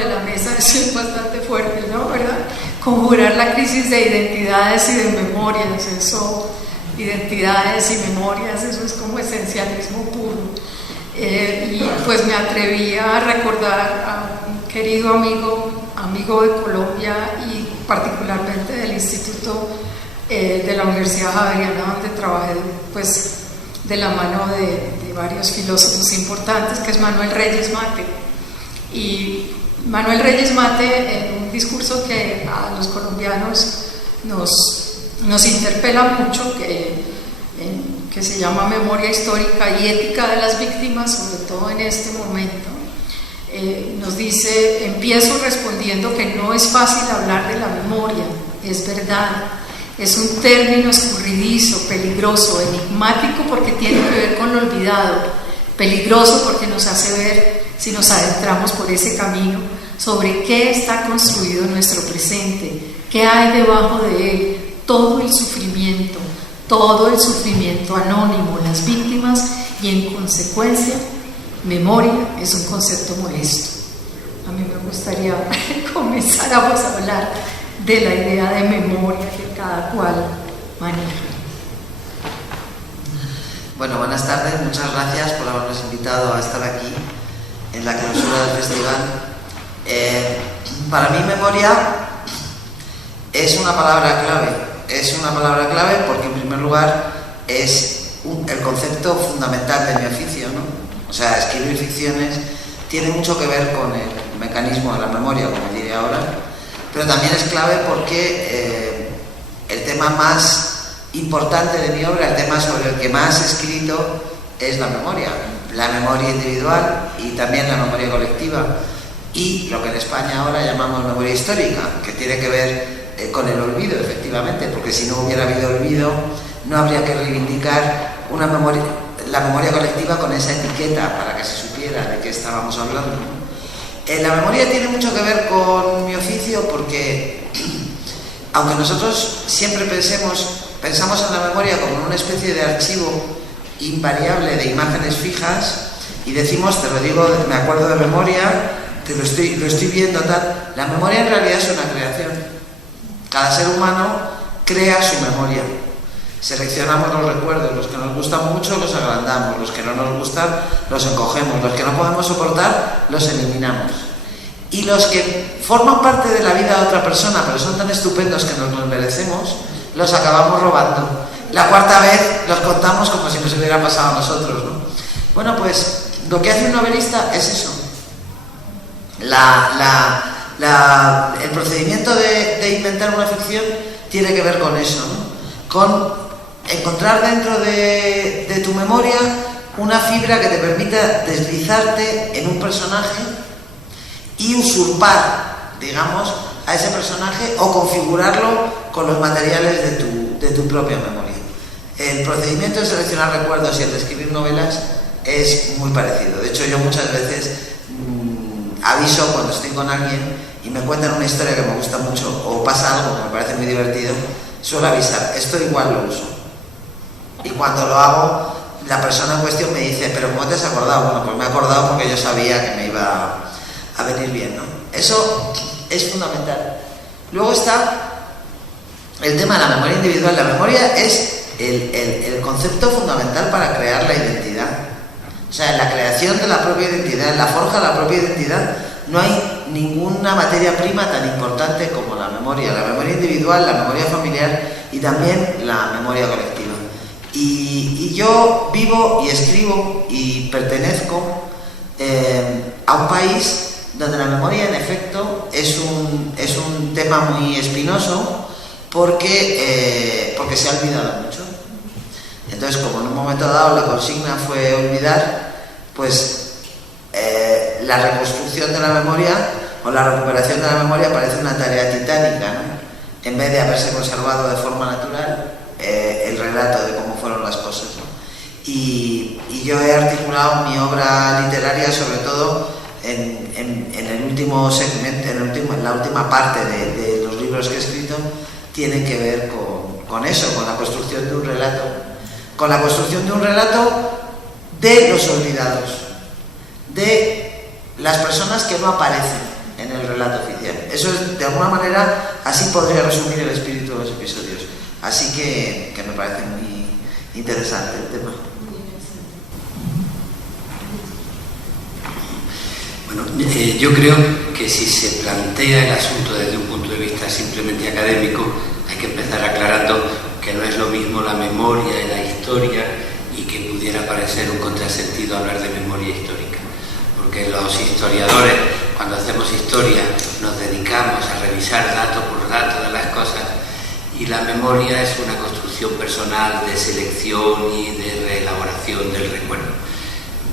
de la mesa, eso es bastante fuerte, ¿no? ¿Verdad? Conjurar la crisis de identidades y de memorias, eso, identidades y memorias, eso es como esencialismo puro. Y pues me atreví a recordar a un querido amigo de Colombia y particularmente del Instituto de la Universidad Javeriana, donde trabajé pues de la mano de varios filósofos importantes, que es Manuel Reyes Mate. Y Manuel Reyes Mate, en un discurso que a los colombianos nos interpela mucho, que se llama Memoria Histórica y Ética de las Víctimas, sobre todo en este momento, nos dice: empiezo respondiendo que no es fácil hablar de la memoria, es verdad, es un término escurridizo, peligroso, enigmático porque tiene que ver con lo olvidado, peligroso porque nos hace ver, si nos adentramos por ese camino, sobre qué está construido nuestro presente, qué hay debajo de él, todo el sufrimiento anónimo, las víctimas, y en consecuencia, memoria es un concepto molesto. A mí me gustaría comenzar a hablar de la idea de memoria que cada cual maneja. Bueno, buenas tardes, muchas gracias por habernos invitado a estar aquí en la clausura del festival. Para mí memoria es una palabra clave porque en primer lugar es el concepto fundamental de mi oficio, ¿no? O sea, escribir ficciones tiene mucho que ver con el mecanismo de la memoria, como diré ahora, pero también es clave porque el tema más importante de mi obra, el tema sobre el que más he escrito, es la memoria individual y también la memoria colectiva, y lo que en España ahora llamamos memoria histórica, que tiene que ver con el olvido, efectivamente, porque si no hubiera habido olvido, no habría que reivindicar la memoria colectiva con esa etiqueta para que se supiera de qué estábamos hablando. La memoria tiene mucho que ver con mi oficio porque, aunque nosotros siempre pensamos en la memoria como una especie de archivo invariable de imágenes fijas y decimos, te lo digo, me acuerdo de memoria, lo estoy viendo, tal. La memoria en realidad es una creación. Cada ser humano crea su memoria. Seleccionamos los recuerdos, los que nos gustan mucho los agrandamos, los que no nos gustan los encogemos, los que no podemos soportar los eliminamos. Y los que forman parte de la vida de otra persona, pero son tan estupendos que nos los merecemos, los acabamos robando. La cuarta vez los contamos como si nos hubiera pasado a nosotros, ¿no? Bueno, pues lo que hace un novelista es eso. El procedimiento de inventar una ficción tiene que ver con eso, ¿no? Con encontrar dentro de tu memoria una fibra que te permita deslizarte en un personaje y usurpar, digamos, a ese personaje o configurarlo con los materiales de tu propia memoria. El procedimiento de seleccionar recuerdos y el de escribir novelas es muy parecido. De hecho, yo muchas veces aviso cuando estoy con alguien y me cuentan una historia que me gusta mucho o pasa algo que me parece muy divertido, suelo avisar, esto igual lo uso. Y cuando lo hago, la persona en cuestión me dice, ¿pero cómo te has acordado? Bueno, pues me he acordado porque yo sabía que me iba a venir bien, ¿no? Eso es fundamental. Luego está el tema de la memoria individual. La memoria es el concepto fundamental para crear la identidad. O sea, en la creación de la propia identidad, en la forja de la propia identidad, no hay ninguna materia prima tan importante como la memoria individual, la memoria familiar y también la memoria colectiva. Y yo vivo y escribo y pertenezco a un país donde la memoria, en efecto, es un tema muy espinoso porque se ha olvidado mucho. Entonces, como en un momento dado la consigna fue olvidar, pues la reconstrucción de la memoria o la recuperación de la memoria parece una tarea titánica, ¿no? En vez de haberse conservado de forma natural el relato de cómo fueron las cosas, ¿no? Y yo he articulado mi obra literaria sobre todo en el último segmento, en la última parte de los libros que he escrito, tiene que ver con eso, con la construcción de un relato. Con la construcción de un relato de los olvidados, de las personas que no aparecen en en el relato oficial. Eso es, de alguna manera, así podría resumir el espíritu de los episodios. Así que me parece muy interesante el tema. Bueno, yo creo que si se plantea el asunto desde un punto de vista simplemente académico, hay que empezar aclarando que no es lo mismo la memoria y la historia, y que pudiera parecer un contrasentido hablar de memoria histórica. Porque los historiadores, cuando hacemos historia, nos dedicamos a revisar dato por dato de las cosas, y la memoria es una construcción personal de selección y de reelaboración del recuerdo.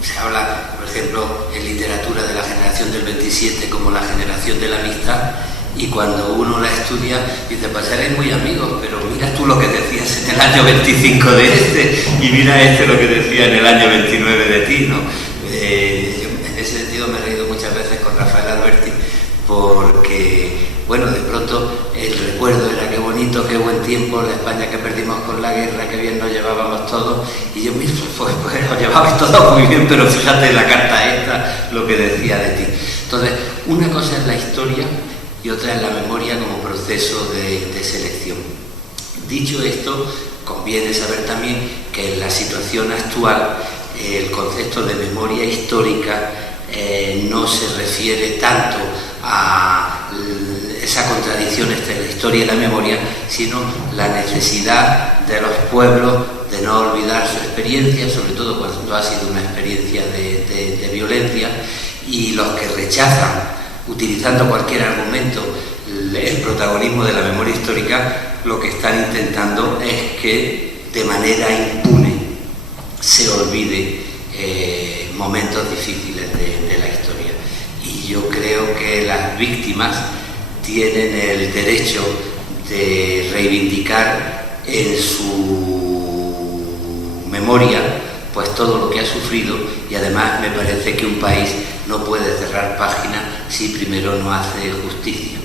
Se habla, por ejemplo, en literatura de la generación del 27 como la generación de la amistad, y cuando uno la estudia dice, pues eres muy amigos, pero mira tú lo que decías en el año 25 de este, y mira este lo que decía en el año 29 de ti, ¿no? En ese sentido me he reído muchas veces con Rafael Alberti, porque, bueno, de pronto el recuerdo era qué bonito, qué buen tiempo, la España que perdimos con la guerra, qué bien nos llevábamos todos, y yo mismo, pues os llevabais todos muy bien, pero fíjate en la carta esta lo que decía de ti. Entonces, una cosa es la historia y otra es la memoria como proceso de selección. Dicho esto, conviene saber también que en la situación actual el concepto de memoria histórica no se refiere tanto a esa contradicción entre la historia y la memoria, sino la necesidad de los pueblos de no olvidar su experiencia, sobre todo cuando ha sido una experiencia de violencia, y los que rechazan, utilizando cualquier argumento, el protagonismo de la memoria histórica, lo que están intentando es que de manera impune se olvide momentos difíciles de la historia. Y yo creo que las víctimas tienen el derecho de reivindicar en su memoria pues todo lo que ha sufrido, y además me parece que un país no puede cerrar página si primero no hace justicia.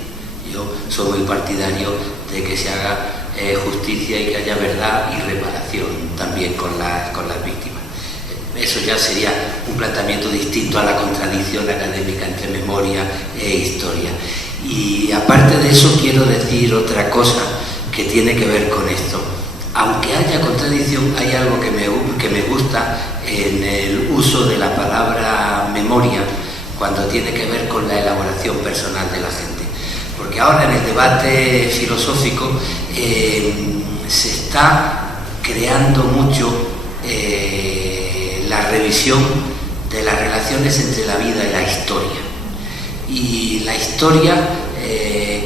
Yo soy muy partidario de que se haga justicia y que haya verdad y reparación también con las víctimas. Eso ya sería un planteamiento distinto a la contradicción académica entre memoria e historia. Y aparte de eso quiero decir otra cosa que tiene que ver con esto. Aunque haya contradicción, hay algo que me gusta en el uso de la palabra memoria cuando tiene que ver con la elaboración personal de la gente. Porque ahora en el debate filosófico se está creando mucho la revisión de las relaciones entre la vida y la historia. Y la historia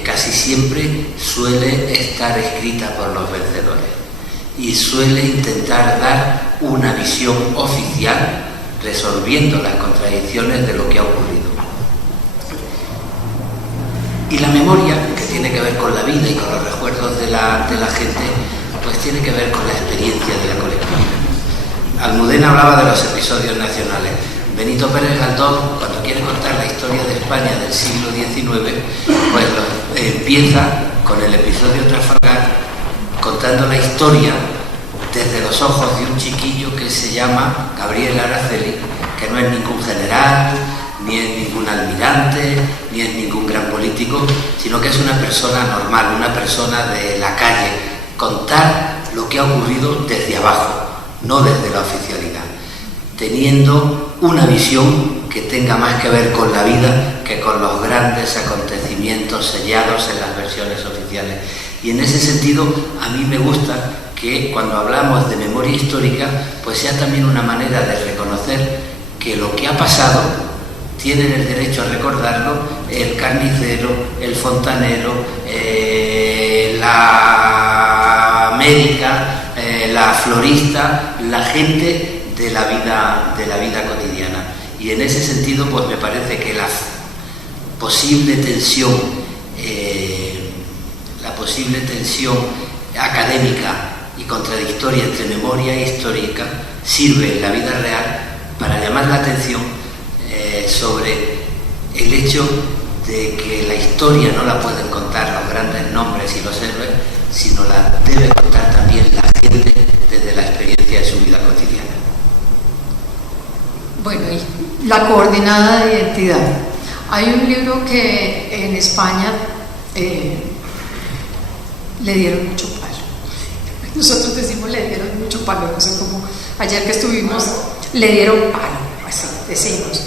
casi siempre suele estar escrita por los vencedores y suele intentar dar una visión oficial resolviendo las contradicciones de lo que ha ocurrido. Y la memoria, que tiene que ver con la vida y con los recuerdos de la gente, pues tiene que ver con la experiencia de la colectividad. Almudena hablaba de los episodios nacionales. Benito Pérez Galdós, cuando quiere contar la historia de España del siglo XIX, pues empieza con el episodio Trafalgar, contando la historia desde los ojos de un chiquillo que se llama Gabriel Araceli, que no es ningún general, ni es ningún almirante, ni es ningún gran político, sino que es una persona normal, una persona de la calle. Contar lo que ha ocurrido desde abajo, no desde la oficialidad, teniendo una visión que tenga más que ver con la vida que con los grandes acontecimientos sellados en las versiones oficiales. Y en ese sentido, a mí me gusta que cuando hablamos de memoria histórica, pues sea también una manera de reconocer que lo que ha pasado tienen el derecho a recordarlo el carnicero, el fontanero, la médica, la florista, la gente de la vida cotidiana. Y en ese sentido, pues me parece que la posible tensión académica y contradictoria entre memoria e histórica sirve en la vida real para llamar la atención sobre el hecho de que la historia no la pueden contar los grandes nombres y los héroes, sino la debe contar también la gente desde la experiencia de su vida cotidiana. Bueno, y la coordinada de identidad. Hay un libro que en España le dieron mucho palo. Nosotros decimos le dieron mucho palo, no sé cómo. Ayer que estuvimos, le dieron palo, así decimos.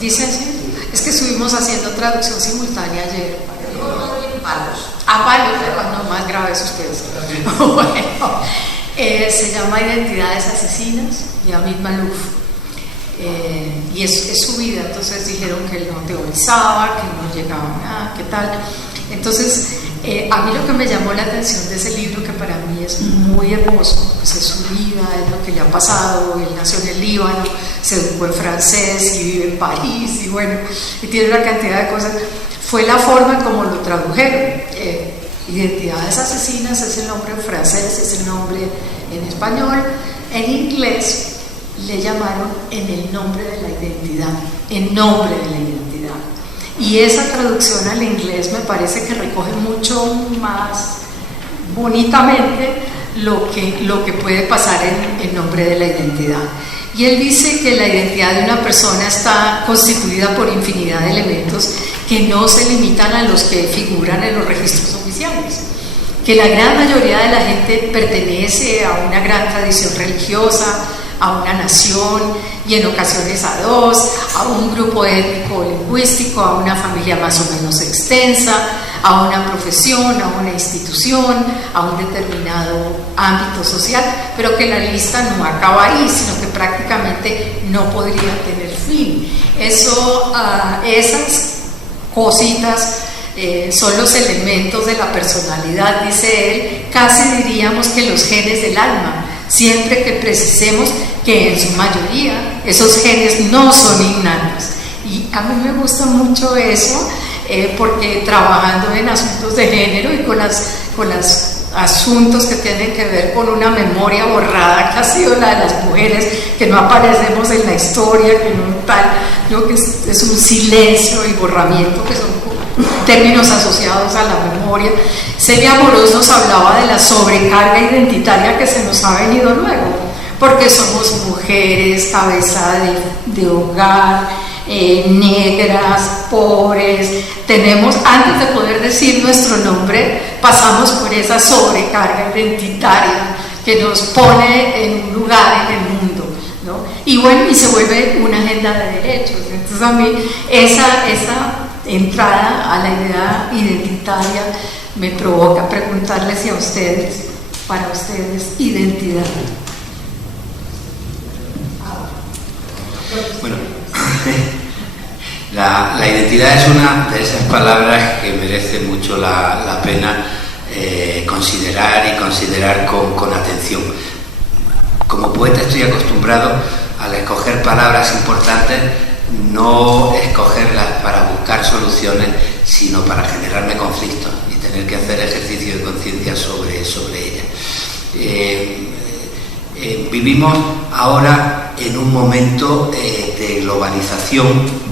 Dice así, es que estuvimos haciendo traducción simultánea ayer. Palos. A palos, no, más graves ustedes. Bueno, se llama Identidades Asesinas, de Amit Malouf. Y es su vida, entonces dijeron que él no teorizaba, que no llegaba a nada, qué tal. Entonces, a mí lo que me llamó la atención de ese libro, que para mí es muy hermoso, pues es su vida, es lo que le ha pasado. Él nació en el Líbano, se educó en francés y vive en París, y bueno, y tiene una cantidad de cosas. Fue la forma como lo tradujeron. Identidades Asesinas es el nombre en francés, es el nombre en español. En inglés le llamaron En el nombre de la identidad, en nombre de la identidad. Y esa traducción al inglés me parece que recoge mucho más bonitamente lo que puede pasar en nombre de la identidad. Y él dice que la identidad de una persona está constituida por infinidad de elementos que no se limitan a los que figuran en los registros oficiales, que la gran mayoría de la gente pertenece a una gran tradición religiosa, a una nación y en ocasiones a dos, a un grupo étnico o lingüístico, a una familia más o menos extensa, a una profesión, a una institución, a un determinado ámbito social, pero que la lista no acaba ahí, sino que prácticamente no podría tener fin. Esas cositas son los elementos de la personalidad, dice él, casi diríamos que los genes del alma, siempre que precisemos que en su mayoría esos genes no son innatos. Y a mí me gusta mucho eso, porque trabajando en asuntos de género y con los asuntos que tienen que ver con una memoria borrada que ha sido la de las mujeres, que no aparecemos en la historia, que no tal, yo que es un silencio y borramiento, que son términos asociados a la memoria. Celia Amorós nos hablaba de la sobrecarga identitaria que se nos ha venido luego, porque somos mujeres, cabeza de hogar, negras, pobres, tenemos, antes de poder decir nuestro nombre, pasamos por esa sobrecarga identitaria que nos pone en un lugar en el mundo, ¿no? Y bueno, y se vuelve una agenda de derechos. Entonces a mí esa entrada a la idea identitaria me provoca preguntarles si a ustedes, para ustedes, identidad. Bueno, la identidad es una de esas palabras que merece mucho la pena considerar con atención. Como poeta estoy acostumbrado al escoger palabras importantes, no escogerlas para buscar soluciones, sino para generarme conflictos y tener que hacer ejercicio de conciencia sobre ellas. Vivimos ahora en un momento de globalización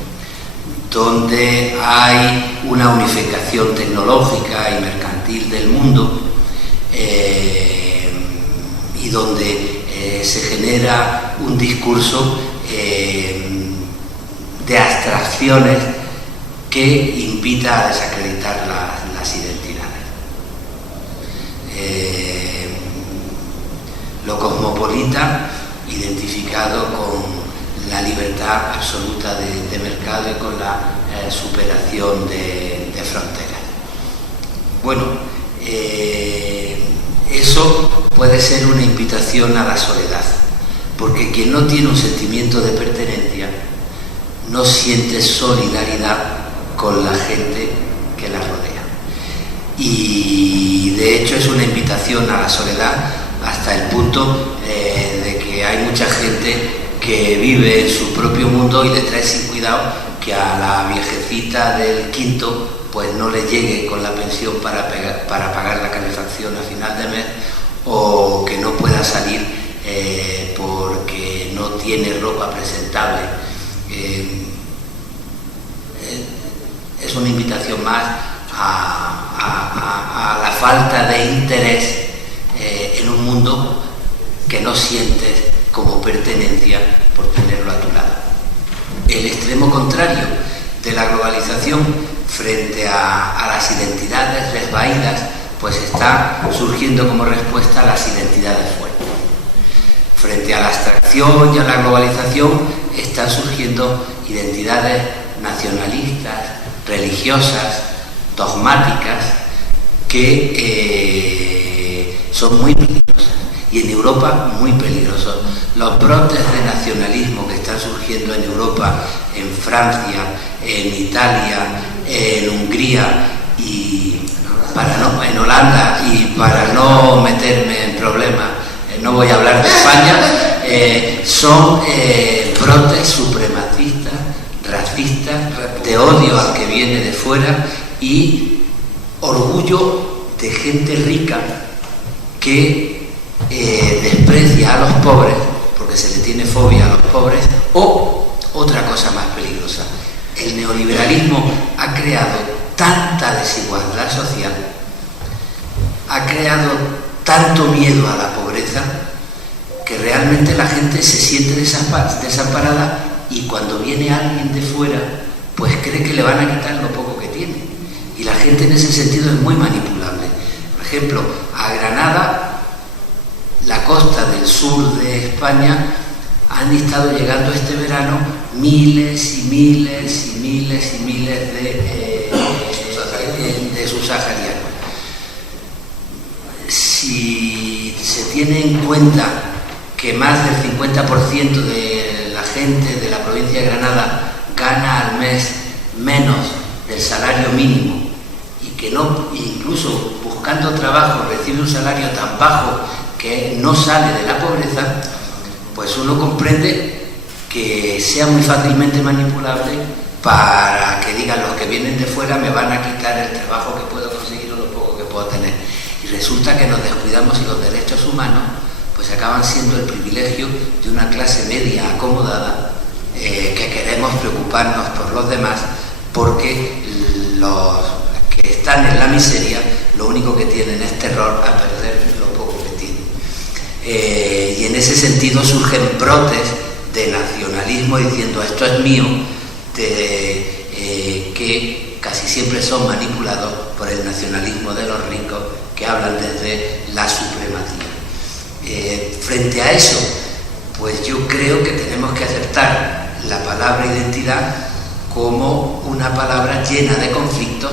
donde hay una unificación tecnológica y mercantil del mundo, y donde se genera un discurso de abstracciones que invita a desacreditar las identidades. Lo cosmopolita identificado con la libertad absoluta de mercado y con la superación de fronteras. Bueno, eso puede ser una invitación a la soledad, porque quien no tiene un sentimiento de pertenencia no siente solidaridad con la gente que la rodea. Y de hecho es una invitación a la soledad hasta el punto de que hay mucha gente que vive en su propio mundo y le trae sin cuidado que a la viejecita del quinto pues no le llegue con la pensión para pagar la calefacción a final de mes, o que no pueda salir porque no tiene ropa presentable. Es una invitación más a la falta de interés en un mundo que no sientes como pertenencia por tenerlo a tu lado. El extremo contrario de la globalización frente a las identidades desvaídas, pues está surgiendo como respuesta las identidades fuertes. Frente a la abstracción y a la globalización están surgiendo identidades nacionalistas, religiosas, dogmáticas, que son muy peligrosas, y en Europa muy peligrosos. Los brotes de nacionalismo que están surgiendo en Europa, en Francia, en Italia, en Hungría y en Holanda, y para no meterme en problemas, no voy a hablar de España, son brotes supremacistas, racistas, de odio al que viene de fuera y orgullo de gente rica que desprecia a los pobres porque se le tiene fobia a los pobres. O otra cosa más peligrosa, el neoliberalismo ha creado tanta desigualdad social, ha creado tanto miedo a la pobreza, que realmente la gente se siente desamparada, y cuando viene alguien de fuera pues cree que le van a quitar lo poco que tiene, y la gente en ese sentido es muy manipulable. Por ejemplo, a Granada, la costa del sur de España, han estado llegando este verano miles y miles y miles y miles de subsaharianos. Si se tiene en cuenta que más del 50% de la gente de la provincia de Granada gana al mes menos del salario mínimo, y que no, incluso buscando trabajo, recibe un salario tan bajo que no sale de la pobreza, pues uno comprende que sea muy fácilmente manipulable para que digan los que vienen de fuera me van a quitar el trabajo que puedo conseguir o lo poco que puedo tener. Y resulta que nos descuidamos, y los derechos humanos pues acaban siendo el privilegio de una clase media acomodada, que queremos preocuparnos por los demás, porque los que están en la miseria lo único que tienen es terror a perder lo poco que tienen. Y en ese sentido surgen brotes de nacionalismo diciendo esto es mío, que casi siempre son manipulados por el nacionalismo de los ricos, que hablan desde la supremacía. Frente a eso, pues yo creo que tenemos que aceptar la palabra identidad como una palabra llena de conflictos,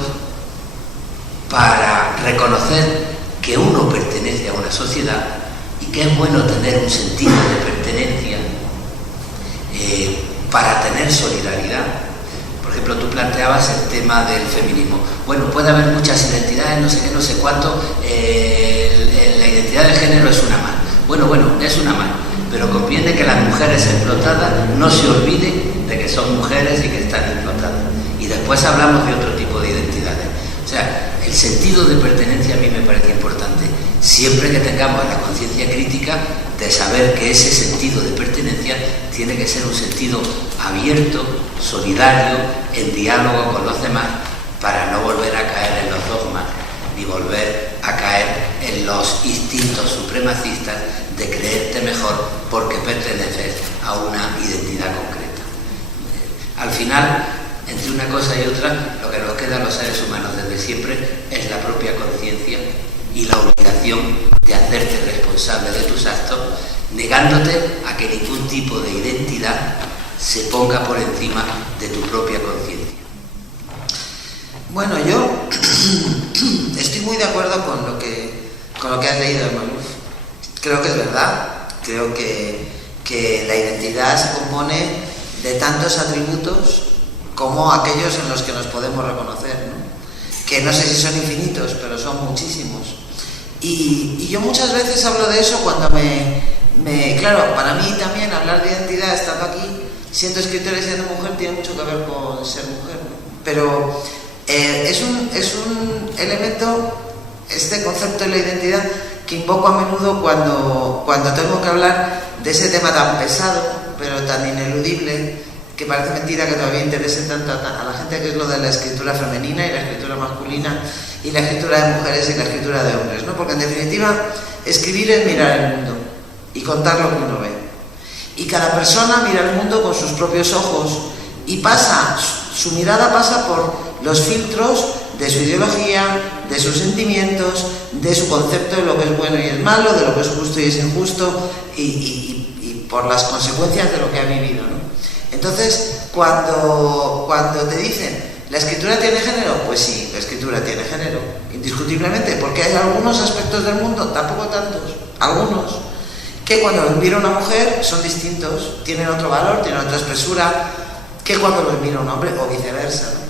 para reconocer que uno pertenece a una sociedad y que es bueno tener un sentido de pertenencia, para tener solidaridad. Por ejemplo, tú planteabas el tema del feminismo. Bueno, puede haber muchas identidades, no sé qué, no sé cuánto, la identidad de género es una más. Bueno, es una más, pero conviene que las mujeres explotadas no se olviden de que son mujeres y que están explotadas. Y después hablamos de otro tipo de identidades. O sea, el sentido de pertenencia a mí me parece importante, siempre que tengamos la conciencia crítica de saber que ese sentido de pertenencia tiene que ser un sentido abierto, solidario, en diálogo con los demás, para no volver a caer en los dogmas, ni volver a caer en los instintos supremacistas de creerte mejor porque perteneces a una identidad concreta. Al final, entre una cosa y otra, lo que nos queda a los seres humanos desde siempre es la propia conciencia y la obligación de hacerte responsable de tus actos, negándote a que ningún tipo de identidad se ponga por encima de tu propia conciencia. Bueno, yo estoy muy de acuerdo con lo que has leído de Maluf. Creo que es verdad. Creo que la identidad se compone de tantos atributos como aquellos en los que nos podemos reconocer, ¿no? Que no sé si son infinitos, pero son muchísimos. Y yo muchas veces hablo de eso cuando claro, para mí también hablar de identidad, estando aquí, siendo escritora y siendo mujer, tiene mucho que ver con ser mujer, ¿no? Pero es un elemento, este concepto de la identidad, que invoco a menudo cuando tengo que hablar de ese tema tan pesado, pero tan ineludible, que parece mentira que todavía interese tanto a la gente, que es lo de la escritura femenina y la escritura masculina, y la escritura de mujeres y la escritura de hombres, ¿no? Porque en definitiva, escribir es mirar el mundo y contar lo que uno ve. Y cada persona mira el mundo con sus propios ojos y pasa Su mirada pasa por los filtros de su ideología, de sus sentimientos, de su concepto de lo que es bueno y es malo, de lo que es justo y es injusto, y por las consecuencias de lo que ha vivido, ¿no? Entonces, cuando te dicen, ¿la escritura tiene género? Pues sí, la escritura tiene género, indiscutiblemente, porque hay algunos aspectos del mundo, tampoco tantos, algunos, que cuando lo mira una mujer son distintos, tienen otro valor, tienen otra espesura, que cuando lo mira un hombre, o viceversa, ¿no?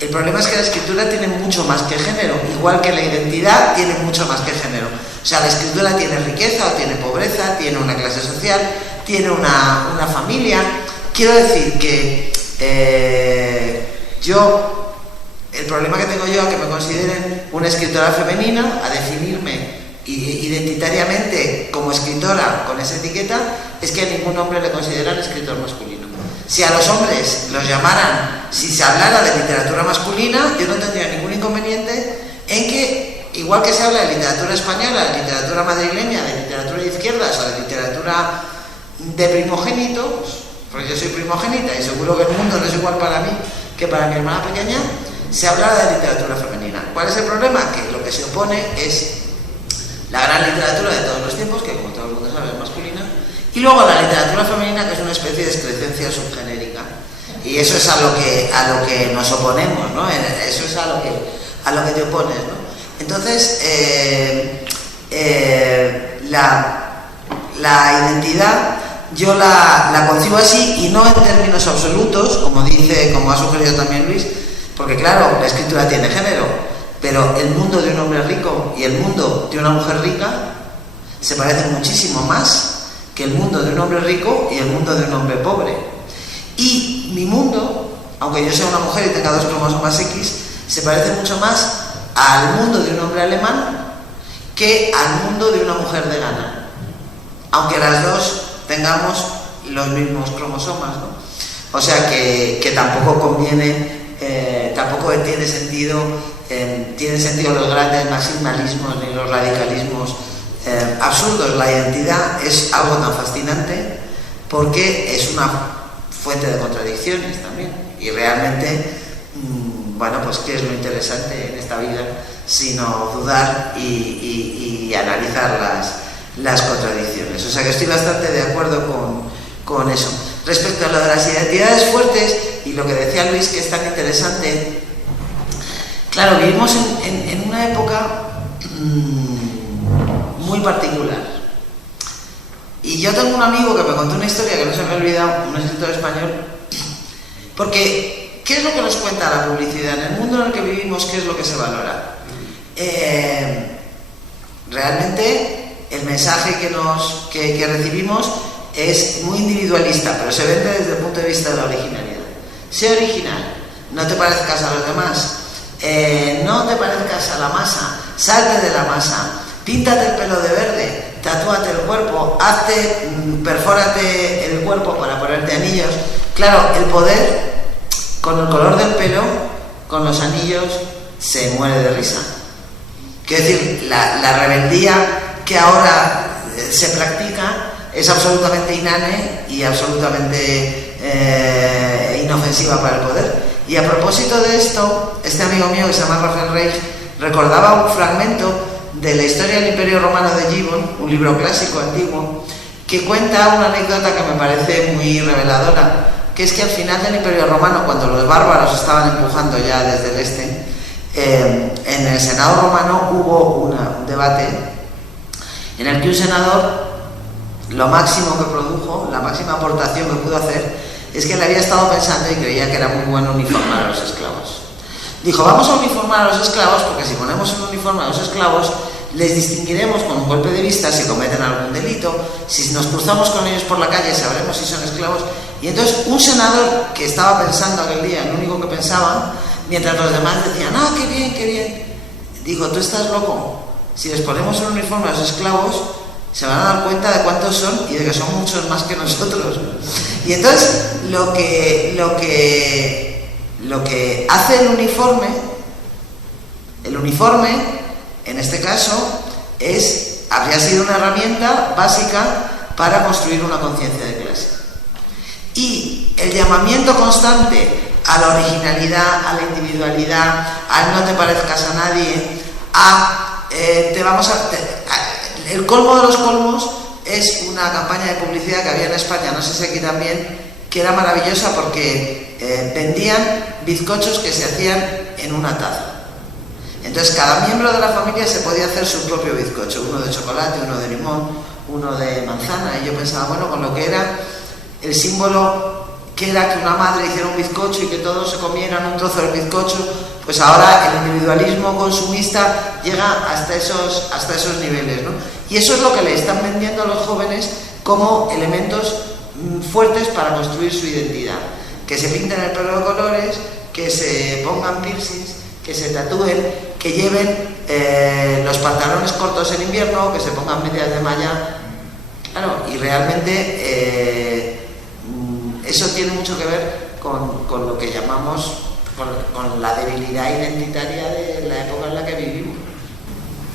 El problema es que la escritura tiene mucho más que género, igual que la identidad tiene mucho más que género. O sea, la escritura tiene riqueza o tiene pobreza, tiene una clase social, tiene una familia. Quiero decir que el problema que tengo yo a que me consideren una escritora femenina, a definirme identitariamente como escritora con esa etiqueta, es que a ningún hombre le consideran escritor masculino. Si a los hombres los llamaran, si se hablara de literatura masculina, yo no tendría ningún inconveniente en que, igual que se habla de literatura española, de literatura madrileña, de literatura de izquierdas o de literatura de primogénitos, porque yo soy primogénita y seguro que el mundo no es igual para mí que para mi hermana pequeña, se hablara de literatura femenina. ¿Cuál es el problema? Que lo que se opone es la gran literatura de todos los tiempos, que como todo el mundo sabe es masculina, y luego la literatura femenina, que es una especie de excrescencia subgenérica. Y eso es a lo que nos oponemos, ¿no? Eso es a lo que te opones, ¿no? Entonces, la identidad yo la concibo así, y no en términos absolutos, como ha sugerido también Luis, porque claro, la escritura tiene género, pero el mundo de un hombre rico y el mundo de una mujer rica se parecen muchísimo más que el mundo de un hombre rico y el mundo de un hombre pobre. Y mi mundo, aunque yo sea una mujer y tenga 2 cromosomas X, se parece mucho más al mundo de un hombre alemán que al mundo de una mujer de Ghana, aunque las dos tengamos los mismos cromosomas, ¿no? O sea que tampoco conviene, tampoco tiene sentido los grandes maximalismos ni los radicalismos absurdos. La identidad es algo tan fascinante porque es una fuente de contradicciones también, y realmente, bueno, pues qué es lo interesante en esta vida sino dudar y analizar las contradicciones. O sea que estoy bastante de acuerdo con eso. Respecto a lo de las identidades fuertes y lo que decía Luis, que es tan interesante, claro, vivimos en una época muy particular. Y yo tengo un amigo que me contó una historia que no se me ha olvidado, un escritor español, porque ¿qué es lo que nos cuenta la publicidad? En el mundo en el que vivimos, ¿qué es lo que se valora? Realmente el mensaje que recibimos es muy individualista, pero se vende desde el punto de vista de la originalidad. Sé original, no te parezcas a los demás, no te parezcas a la masa, salte de la masa, píntate el pelo de verde, tatúate el cuerpo, perfórate el cuerpo para ponerte anillos. Claro, el poder, con el color del pelo, con los anillos, se muere de risa. Quiero decir, la rebeldía que ahora se practica es absolutamente inane y absolutamente inofensiva para el poder. Y a propósito de esto, este amigo mío que se llama Rafael Reich recordaba un fragmento de la historia del Imperio Romano de Gibbon, un libro clásico antiguo, que cuenta una anécdota que me parece muy reveladora, que es que al final del Imperio Romano, cuando los bárbaros estaban empujando ya desde el este, en el Senado romano hubo un debate en el que un senador, lo máximo que produjo, la máxima aportación que pudo hacer, es que él había estado pensando y creía que era muy bueno uniformar a los esclavos. Dijo, vamos a uniformar a los esclavos porque si ponemos un uniforme a los esclavos les distinguiremos con un golpe de vista si cometen algún delito, si nos cruzamos con ellos por la calle sabremos si son esclavos. Y entonces un senador que estaba pensando aquel día, el único que pensaba, mientras los demás decían, ah, qué bien, qué bien, dijo, tú estás loco, si les ponemos un uniforme a los esclavos se van a dar cuenta de cuántos son y de que son muchos más que nosotros. Y entonces lo que hace el uniforme en este caso habría sido una herramienta básica para construir una conciencia de clase. Y el llamamiento constante a la originalidad, a la individualidad, al no te parezcas a nadie, a el colmo de los colmos es una campaña de publicidad que había en España, no sé si aquí también, que era maravillosa porque vendían bizcochos que se hacían en una taza. Entonces cada miembro de la familia se podía hacer su propio bizcocho, uno de chocolate, uno de limón, uno de manzana, y yo pensaba, bueno, con lo que era el símbolo que era que una madre hiciera un bizcocho y que todos se comieran un trozo del bizcocho, pues ahora el individualismo consumista llega hasta esos niveles, ¿no? Y eso es lo que le están vendiendo a los jóvenes como elementos fuertes para construir su identidad, que se pinten el pelo de colores, que se pongan piercings, que se tatúen, que lleven los pantalones cortos en invierno, que se pongan medias de malla. Claro, y realmente eso tiene mucho que ver con lo que llamamos con la debilidad identitaria de la época en la que vivimos.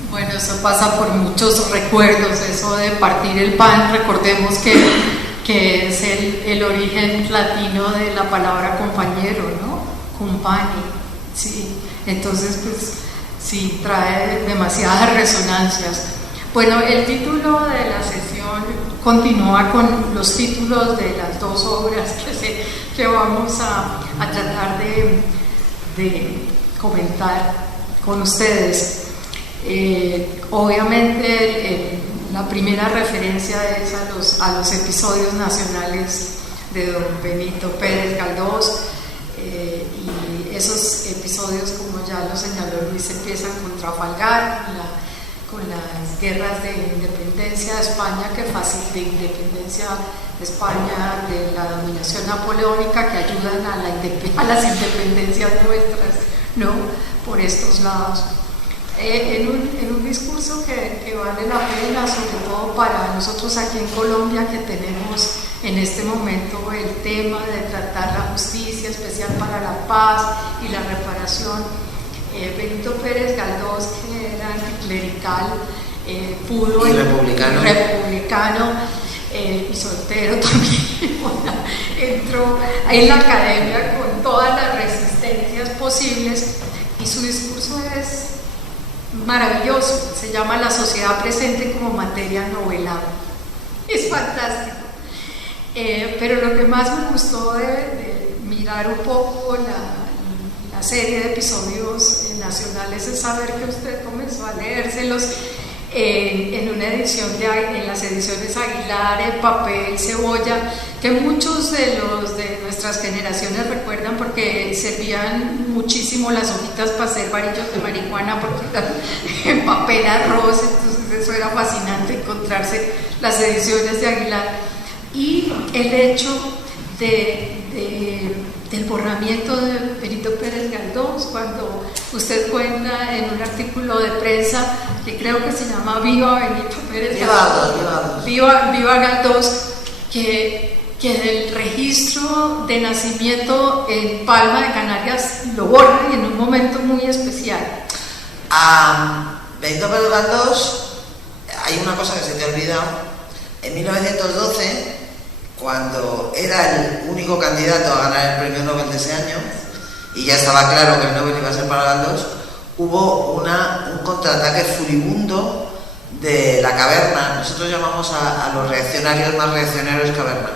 Bueno, eso pasa por muchos recuerdos, eso de partir el pan. Recordemos que es el origen latino de la palabra compañero, ¿no? Compagni, sí. Entonces, pues, sí, trae demasiadas resonancias. Bueno, el título de la sesión continúa con los títulos de las dos obras que vamos a tratar de comentar con ustedes. Obviamente la primera referencia es a los episodios nacionales de don Benito Pérez Galdós, y esos episodios, como ya lo señaló Luis, empiezan con Trafalgar, con las guerras de independencia de España, de independencia de España, de la dominación napoleónica, que ayudan a las independencias nuestras, ¿no? Por estos lados. En un discurso que vale la pena, sobre todo para nosotros aquí en Colombia, que tenemos en este momento el tema de tratar la justicia especial para la paz y la reparación. Benito Pérez Galdós, que era clerical, pudo, y republicano y soltero también, entró en la academia con todas las resistencias posibles, y su discurso es maravilloso. Se llama La sociedad presente como materia novelada. Es fantástico. Pero lo que más me gustó de mirar un poco la serie de episodios nacionales es saber que usted comenzó a leérselos en una edición en las ediciones Aguilar, en papel, cebolla, que muchos de nuestras generaciones recuerdan, porque servían muchísimo las hojitas para hacer varillos de marihuana, porque eran en papel arroz. Entonces eso era fascinante, encontrarse las ediciones de Aguilar. Y el hecho del borramiento de Benito Pérez Galdós, cuando usted cuenta en un artículo de prensa que creo que se llama Viva Benito Pérez Galdós, Viva Galdós, que del registro de nacimiento en Palma de Canarias lo borra, y en un momento muy especial. A Benito Pérez Galdós hay una cosa que se te ha olvidado. En 1912, cuando era el único candidato a ganar el premio Nobel de ese año, y ya estaba claro que el Nobel iba a ser para Galdós, hubo un contraataque furibundo de la caverna. Nosotros llamamos a los reaccionarios más reaccionarios caverna.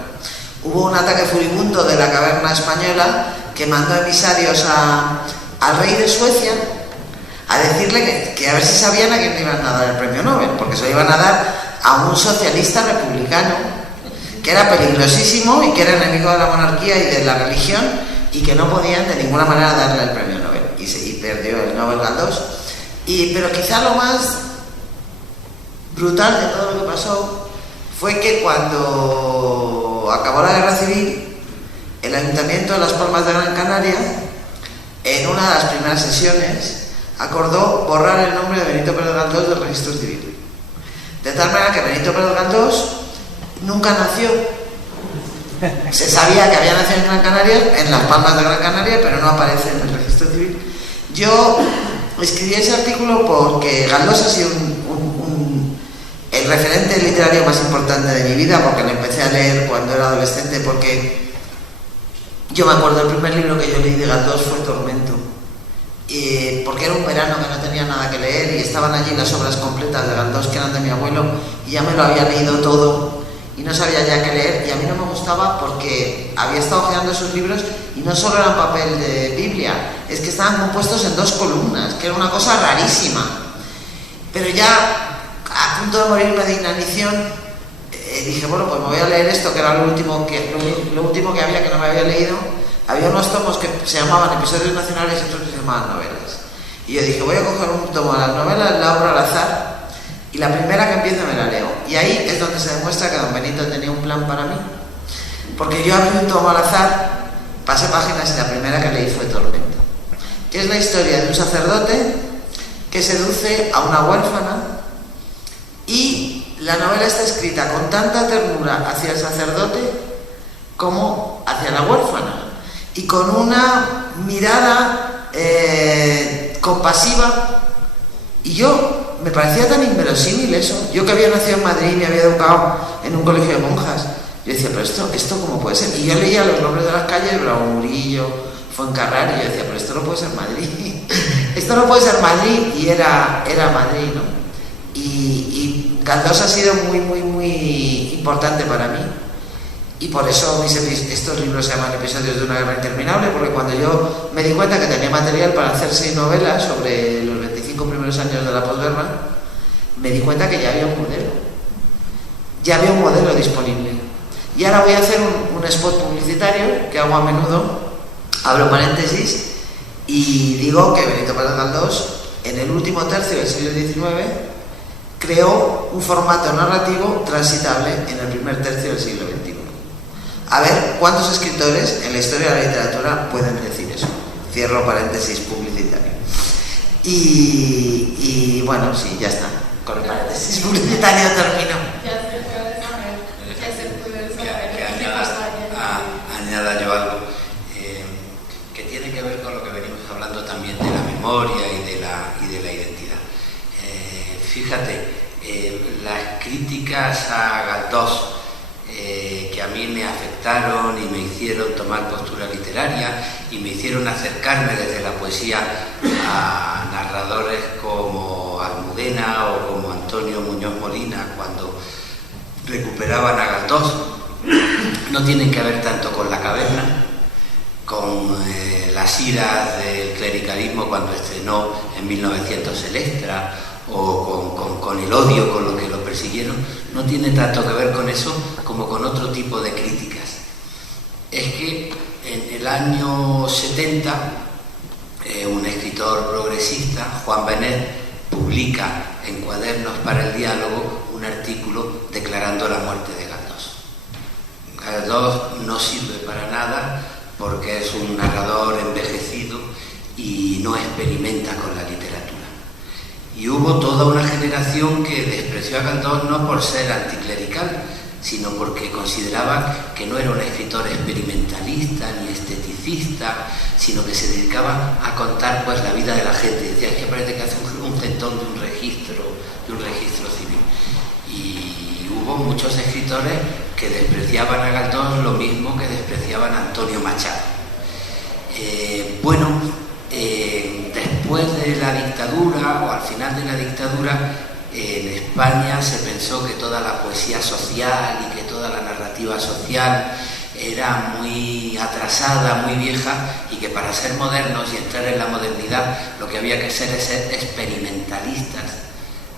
Hubo un ataque furibundo de la caverna española que mandó emisarios al rey de Suecia a decirle que a ver si sabían a quién le iban a dar el premio Nobel, porque se lo iban a dar a un socialista republicano que era peligrosísimo y que era enemigo de la monarquía y de la religión, y que no podían de ninguna manera darle el premio Nobel, y perdió el Nobel Galdós. Pero quizá lo más brutal de todo lo que pasó fue que cuando acabó la guerra civil, el Ayuntamiento de Las Palmas de Gran Canaria, en una de las primeras sesiones, acordó borrar el nombre de Benito Pérez Galdós del registro civil. De tal manera que Benito Pérez Galdós nunca nació. Se sabía que había nacido en Gran Canaria, en Las Palmas de Gran Canaria, pero no aparece en el registro civil. Yo escribí ese artículo porque Galdós ha sido el referente literario más importante de mi vida, porque lo empecé a leer cuando era adolescente, porque Yo me acuerdo, el primer libro que yo leí de Galdós fue Tormento, porque era un verano que no tenía nada que leer y estaban allí las obras completas de Galdós que eran de mi abuelo y ya me lo había leído todo y no sabía ya qué leer, y a mí no me gustaba porque había estado hojeando esos libros y no solo eran papel de Biblia, es que estaban compuestos en 2 columnas, que era una cosa rarísima. Pero ya a punto de morirme de inanición, dije, bueno, pues me voy a leer esto, que era lo último que había, que no me había leído. Había unos tomos que se llamaban Episodios Nacionales y otros que se llamaban Novelas. Y yo dije, voy a coger un tomo de las novelas, la obra al azar, y la primera que empiece me la leo. Y ahí es donde se demuestra que don Benito tenía un plan para mí. Porque yo abrí un tomo al azar, pasé páginas y la primera que leí fue Tormento, que es la historia de un sacerdote que seduce a una huérfana, y la novela está escrita con tanta ternura hacia el sacerdote como hacia la huérfana, y con una mirada compasiva. Y yo, me parecía tan inverosímil eso. Yo que había nacido en Madrid y me había educado en un colegio de monjas, yo decía, pero esto ¿cómo puede ser? Y yo leía los nombres de las calles, Bravo Murillo, Fuencarral, y yo decía, pero esto no puede ser Madrid. Esto no puede ser Madrid, y era Madrid, ¿no? Y Galdós ha sido muy, muy, muy importante para mí. Y por eso estos libros se llaman Episodios de una guerra interminable, porque cuando yo me di cuenta que tenía material para hacer 6 novelas sobre los 25 primeros años de la posguerra, me di cuenta que ya había un modelo. Ya había un modelo disponible. Y ahora voy a hacer un spot publicitario que hago a menudo, abro paréntesis, y digo que Benito Pérez Galdós, en el último tercio del siglo XIX, creó un formato narrativo transitable en el primer tercio del siglo XXI. A ver cuántos escritores en la historia de la literatura pueden decir eso. Cierro paréntesis publicitario. Y bueno, sí, ya está. Con el paréntesis publicitario termino. Ya se puede saber. Añada yo algo que tiene que ver con lo que venimos hablando también de la memoria y de la identidad. Fíjate, las críticas a Galdós, que a mí me afectaron y me hicieron tomar postura literaria y me hicieron acercarme desde la poesía a narradores como Almudena o como Antonio Muñoz Molina cuando recuperaban a Galdós, no tienen que ver tanto con La Caverna, con las iras del clericalismo cuando estrenó en 1900 El Extra, o con el odio con lo que lo persiguieron. No tiene tanto que ver con eso como con otro tipo de críticas. Es que en el año 70 un escritor progresista, Juan Benet, publica en Cuadernos para el Diálogo un artículo declarando la muerte de Galdós. Galdós no sirve para nada porque es un narrador envejecido y no experimenta con la literatura. Y hubo toda una generación que despreció a Galdós no por ser anticlerical, sino porque consideraba que no era un escritor experimentalista ni esteticista, sino que se dedicaba a contar pues la vida de la gente. Decía, es que parece que hace un centón de un registro civil. Y hubo muchos escritores que despreciaban a Galdós lo mismo que despreciaban a Antonio Machado. Después de la dictadura o al final de la dictadura, en España se pensó que toda la poesía social y que toda la narrativa social era muy atrasada, muy vieja, y que para ser modernos y entrar en la modernidad lo que había que ser es ser experimentalistas,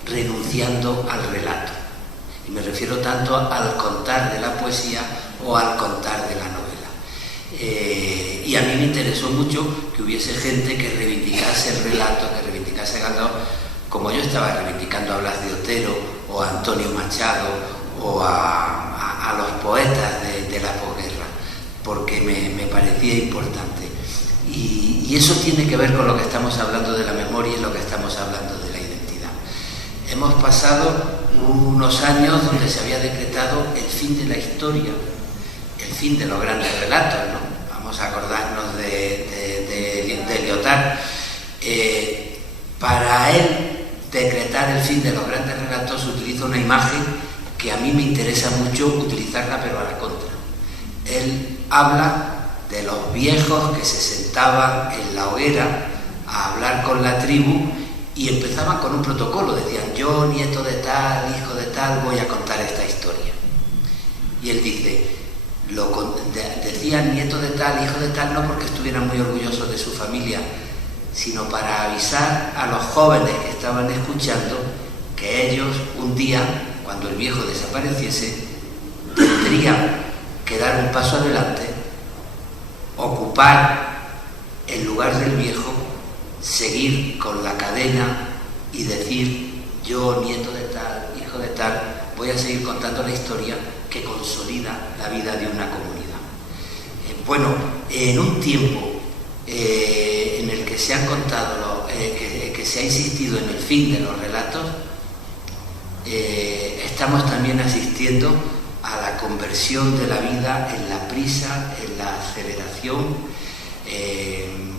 renunciando al relato. Y me refiero tanto al contar de la poesía o al contar de la novela. Y a mí me interesó mucho que hubiese gente que reivindicase el relato, que reivindicase Galdós, como yo estaba reivindicando a Blas de Otero o a Antonio Machado o a los poetas de la posguerra, porque me parecía importante. Y eso tiene que ver con lo que estamos hablando de la memoria y lo que estamos hablando de la identidad. Hemos pasado unos años donde se había decretado el fin de la historia, el fin de los grandes relatos, ¿no? Vamos a acordarnos de Lyotard. Para él decretar el fin de los grandes relatos utiliza una imagen que a mí me interesa mucho utilizarla, pero a la contra. Él habla de los viejos que se sentaban en la hoguera a hablar con la tribu y empezaban con un protocolo, decían: yo, nieto de tal, hijo de tal, voy a contar esta historia. Y él dice, decían nieto de tal, hijo de tal, no porque estuvieran muy orgullosos de su familia, sino para avisar a los jóvenes que estaban escuchando que ellos un día, cuando el viejo desapareciese, tendrían que dar un paso adelante, ocupar el lugar del viejo, seguir con la cadena y decir: yo, nieto de tal, hijo de tal, voy a seguir contando la historia que consolida la vida de una comunidad. Bueno, en un tiempo en el que se han contado, que se ha insistido en el fin de los relatos, estamos también asistiendo a la conversión de la vida en la prisa, en la aceleración.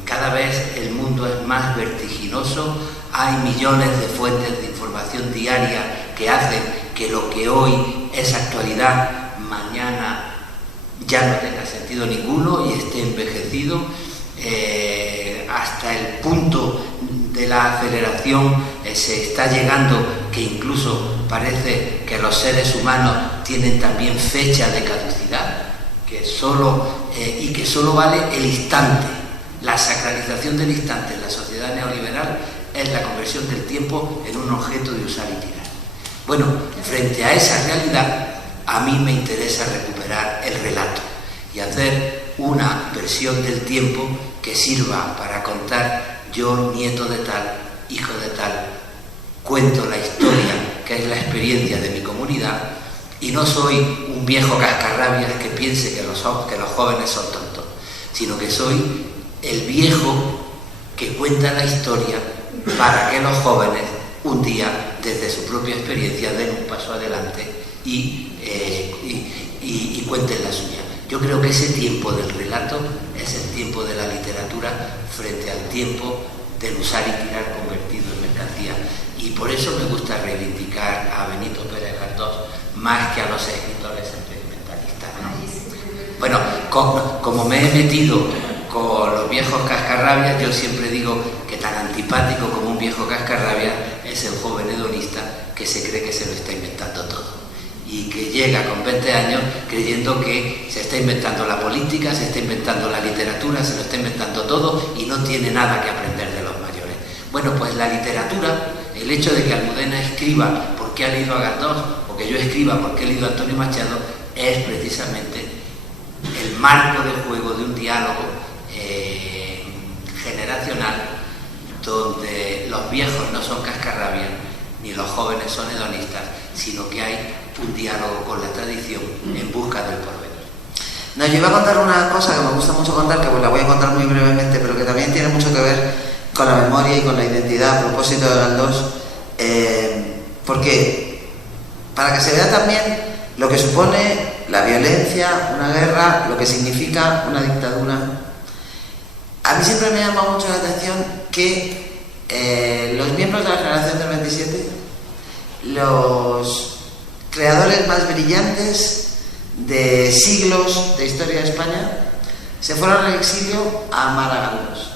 Cada vez el mundo es más vertiginoso, hay millones de fuentes de información diaria que hacen que lo que hoy es actualidad, mañana ya no tenga sentido ninguno y esté envejecido, hasta el punto de la aceleración se está llegando que incluso parece que los seres humanos tienen también fecha de caducidad, que solo vale el instante. La sacralización del instante en la sociedad neoliberal es la conversión del tiempo en un objeto de usar y tirar. Bueno, frente a esa realidad, a mí me interesa recuperar el relato y hacer una versión del tiempo que sirva para contar: yo, nieto de tal, hijo de tal, cuento la historia que es la experiencia de mi comunidad, y no soy un viejo cascarrabias que piense que los jóvenes son tontos, sino que soy el viejo que cuenta la historia para que los jóvenes un día, desde su propia experiencia, den un paso adelante y cuenten la suya. Yo creo que ese tiempo del relato es el tiempo de la literatura frente al tiempo del usar y tirar convertido en mercancía. Y por eso me gusta reivindicar a Benito Pérez Galdós más que a los escritores experimentalistas, ¿no? Bueno, como me he metido con los viejos cascarrabias, yo siempre digo que tan antipático como un viejo cascarrabias es el joven hedonista que se cree que se lo está inventando todo y que llega con 20 años creyendo que se está inventando la política, se está inventando la literatura, se lo está inventando todo y no tiene nada que aprender de los mayores. Bueno, pues la literatura, el hecho de que Almudena escriba porque ha leído a Galdós o que yo escriba porque he leído a Antonio Machado, es precisamente el marco de juego de un diálogo generacional donde los viejos no son cascarrabias ni los jóvenes son hedonistas, sino que hay un diálogo con la tradición en busca del porvenir. No, yo iba a contar una cosa que me gusta mucho contar, que pues la voy a contar muy brevemente, pero que también tiene mucho que ver con la memoria y con la identidad a propósito de Galdós, porque para que se vea también lo que supone la violencia, una guerra, lo que significa una dictadura. A mí siempre me llama mucho la atención que los miembros de la generación del 27, los creadores más brillantes de siglos de historia de España, se fueron al exilio a amar a Galdós.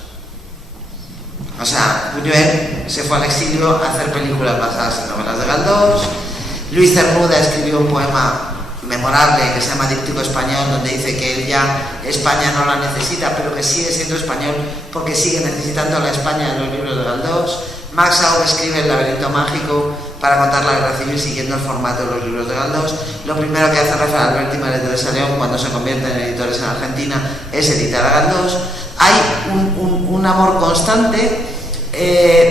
O sea, Buñuel se fue al exilio a hacer películas basadas en novelas de Galdós. Luis Cernuda escribió un poema memorable que se llama Díptico Español, donde dice que él ya España no la necesita, pero que sigue siendo español porque sigue necesitando la España de los libros de Galdós. Max Aub escribe El laberinto mágico para contar la guerra civil siguiendo el formato de los libros de Galdós. Lo primero que hace Rafael Alberti y María Teresa León cuando se convierten en editores en Argentina es editar a Galdós. Hay un amor constante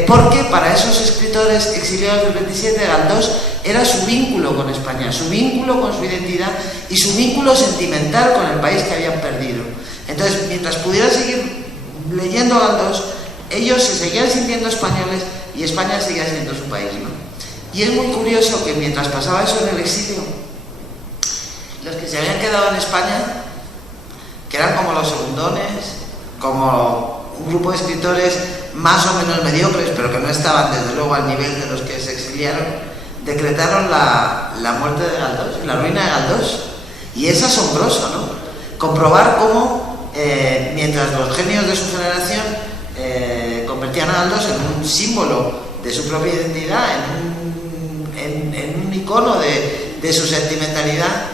porque para esos escritores exiliados del 27 Galdós era su vínculo con España, su vínculo con su identidad y su vínculo sentimental con el país que habían perdido. Entonces, mientras pudieran seguir leyendo a Galdós, ellos se seguían sintiendo españoles y España seguía siendo su país, ¿no? Y es muy curioso que mientras pasaba eso en el exilio, los que se habían quedado en España, que eran como los segundones, como un grupo de escritores más o menos mediocres, pero que no estaban desde luego al nivel de los que se exiliaron, decretaron la muerte de Galdós y la ruina de Galdós. Y es asombroso, ¿no? Comprobar cómo mientras los genios de su generación convertían a Aldós en un símbolo de su propia identidad, en un icono de su sentimentalidad,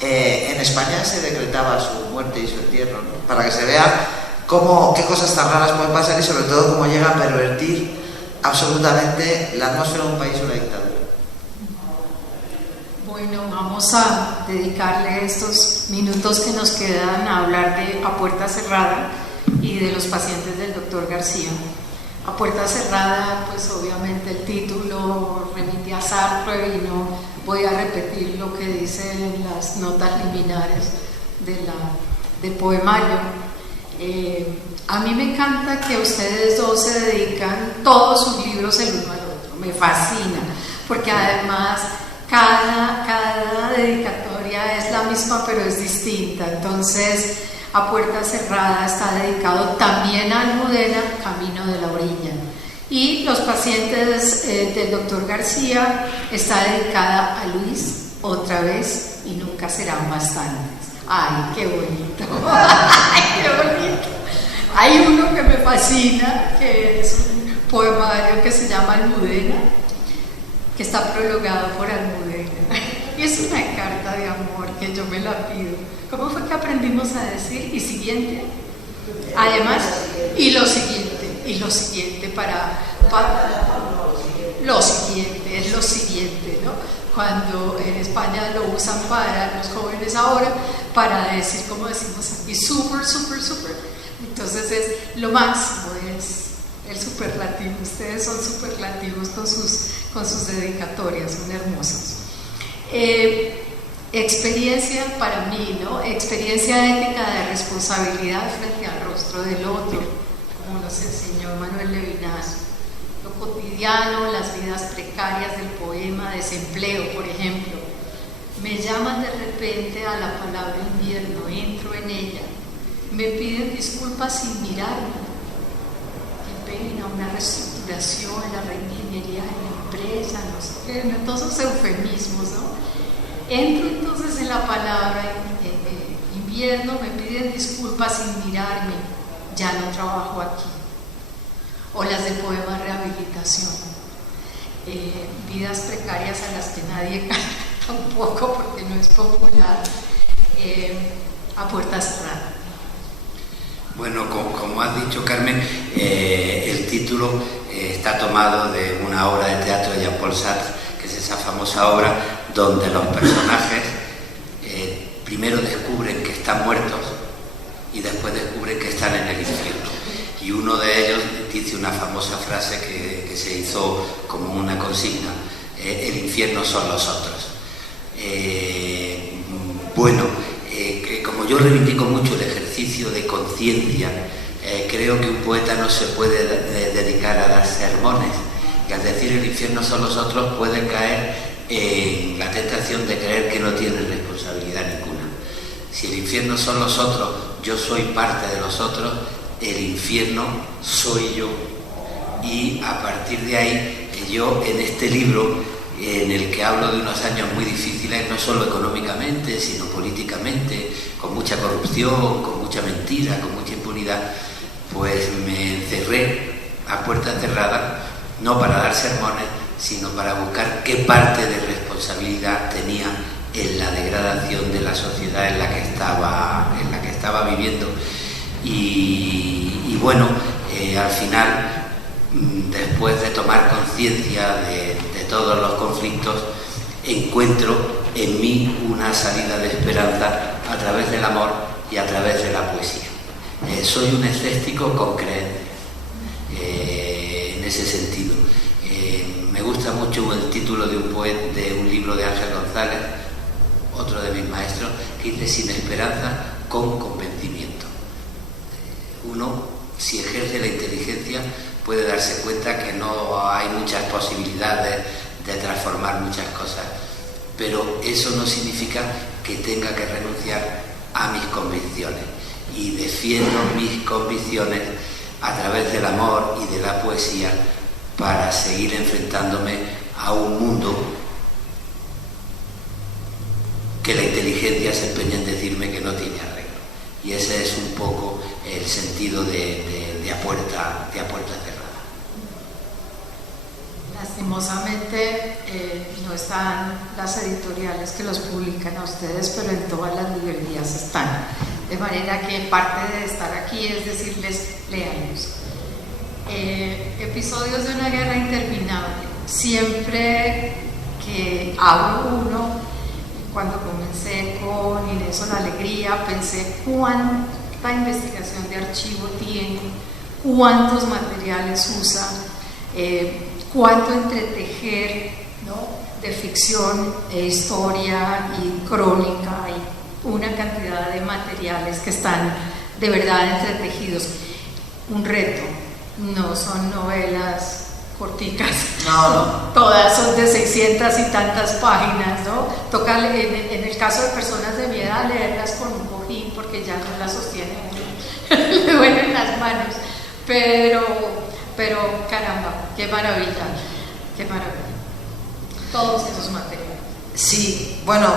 en España se decretaba su muerte y su entierro, ¿no? Para que se vea qué cosas tan raras pueden pasar y sobre todo cómo llega a pervertir absolutamente la atmósfera de un país o una dictadura. Bueno, vamos a dedicarle estos minutos que nos quedan a hablar de A Puerta Cerrada y de los pacientes del doctor García. A Puerta Cerrada, pues obviamente el título remite a Sartre y no voy a repetir lo que dicen las notas liminares del poemario. A mí me encanta que ustedes dos se dedican todos sus libros el uno al otro, me fascina, porque además cada dedicatoria es la misma pero es distinta. Entonces, A Puerta Cerrada está dedicado también a Almudena, Camino de la Orilla, y Los pacientes del doctor García está dedicada a Luis, Otra vez y Nunca serán bastantes. ¡Ay, qué bonito! ¡Ay, qué bonito! Hay uno que me fascina, que es un poemario que se llama Almudena, que está prologado por Almudena. Y es una carta de amor que yo me la pido. ¿Cómo fue que aprendimos a decir? Y siguiente. Además, y lo siguiente para lo siguiente, es lo siguiente, ¿no? Cuando en España lo usan para los jóvenes ahora, para decir, como decimos aquí, súper. Entonces es lo máximo, es el superlativo. Ustedes son superlativos con sus dedicatorias, son hermosos. Experiencia para mí, ¿no? Experiencia ética de responsabilidad frente al rostro del otro, como nos enseñó Manuel Levinas. Lo cotidiano, las vidas precarias del poema, desempleo, por ejemplo. Me llaman de repente a la palabra invierno, entro en ella. Me piden disculpas sin mirarme. Qué pena, una reestructuración, la reingeniería de la empresa, no sé qué, todos esos eufemismos, ¿no? Entro entonces en la palabra invierno, me piden disculpas sin mirarme, ya no trabajo aquí. O las del poema Rehabilitación, vidas precarias a las que nadie canta tampoco porque no es popular, A Puerta Cerrada. Bueno, como has dicho, Carmen, el título está tomado de una obra de teatro de Jean-Paul Sartre, que es esa famosa obra donde los personajes primero descubren que están muertos y después descubren que están en el infierno. Y uno de ellos dice una famosa frase que se hizo como una consigna: el infierno son los otros. Como yo reivindico mucho el ejercicio de conciencia, creo que un poeta no se puede dedicar a dar sermones, y al decir el infierno son los otros puede caer en la tentación de creer que no tiene responsabilidad ninguna. Si el infierno son los otros, yo soy parte de los otros, el infierno soy yo. Y a partir de ahí, yo en este libro, en el que hablo de unos años muy difíciles, no solo económicamente, sino políticamente, con mucha corrupción, con mucha mentira, con mucha impunidad, pues me encerré a puerta cerrada, no para dar sermones, sino para buscar qué parte de responsabilidad tenía en la degradación de la sociedad en la que estaba viviendo. Y bueno, al final, después de tomar conciencia de todos los conflictos, encuentro en mí una salida de esperanza a través del amor y a través de la poesía. Soy un escéptico con creencia, en ese sentido. Me gusta mucho el título de un libro de Ángel González, otro de mis maestros, que dice: sin esperanza, con convencimiento. Uno, si ejerce la inteligencia, puede darse cuenta que no hay muchas posibilidades de transformar muchas cosas, pero eso no significa que tenga que renunciar a mis convicciones, y defiendo mis convicciones a través del amor y de la poesía para seguir enfrentándome a un mundo que la inteligencia se empeña en decirme que no tiene arreglo. y ese es un poco el sentido de a puerta cerrada. Lastimosamente no están las editoriales que los publican a ustedes, pero en todas las librerías están, de manera que parte de estar aquí es decirles, léanlos. Episodios de una guerra interminable. Siempre que hablo uno, cuando comencé con Inés o la Alegría, pensé cuánta investigación de archivo tiene, cuántos materiales usa, cuánto entretejer, ¿no?, de ficción e historia y crónica, y una cantidad de materiales que están de verdad entretejidos. Un reto, no son novelas corticas, no. Todas son de 600 y tantas páginas, ¿no? Toca, en el caso de personas de mi edad, leerlas con un cojín porque ya no las sostiene uno, le duelen las manos, pero caramba, qué maravilla, todos esos materiales. Sí, bueno,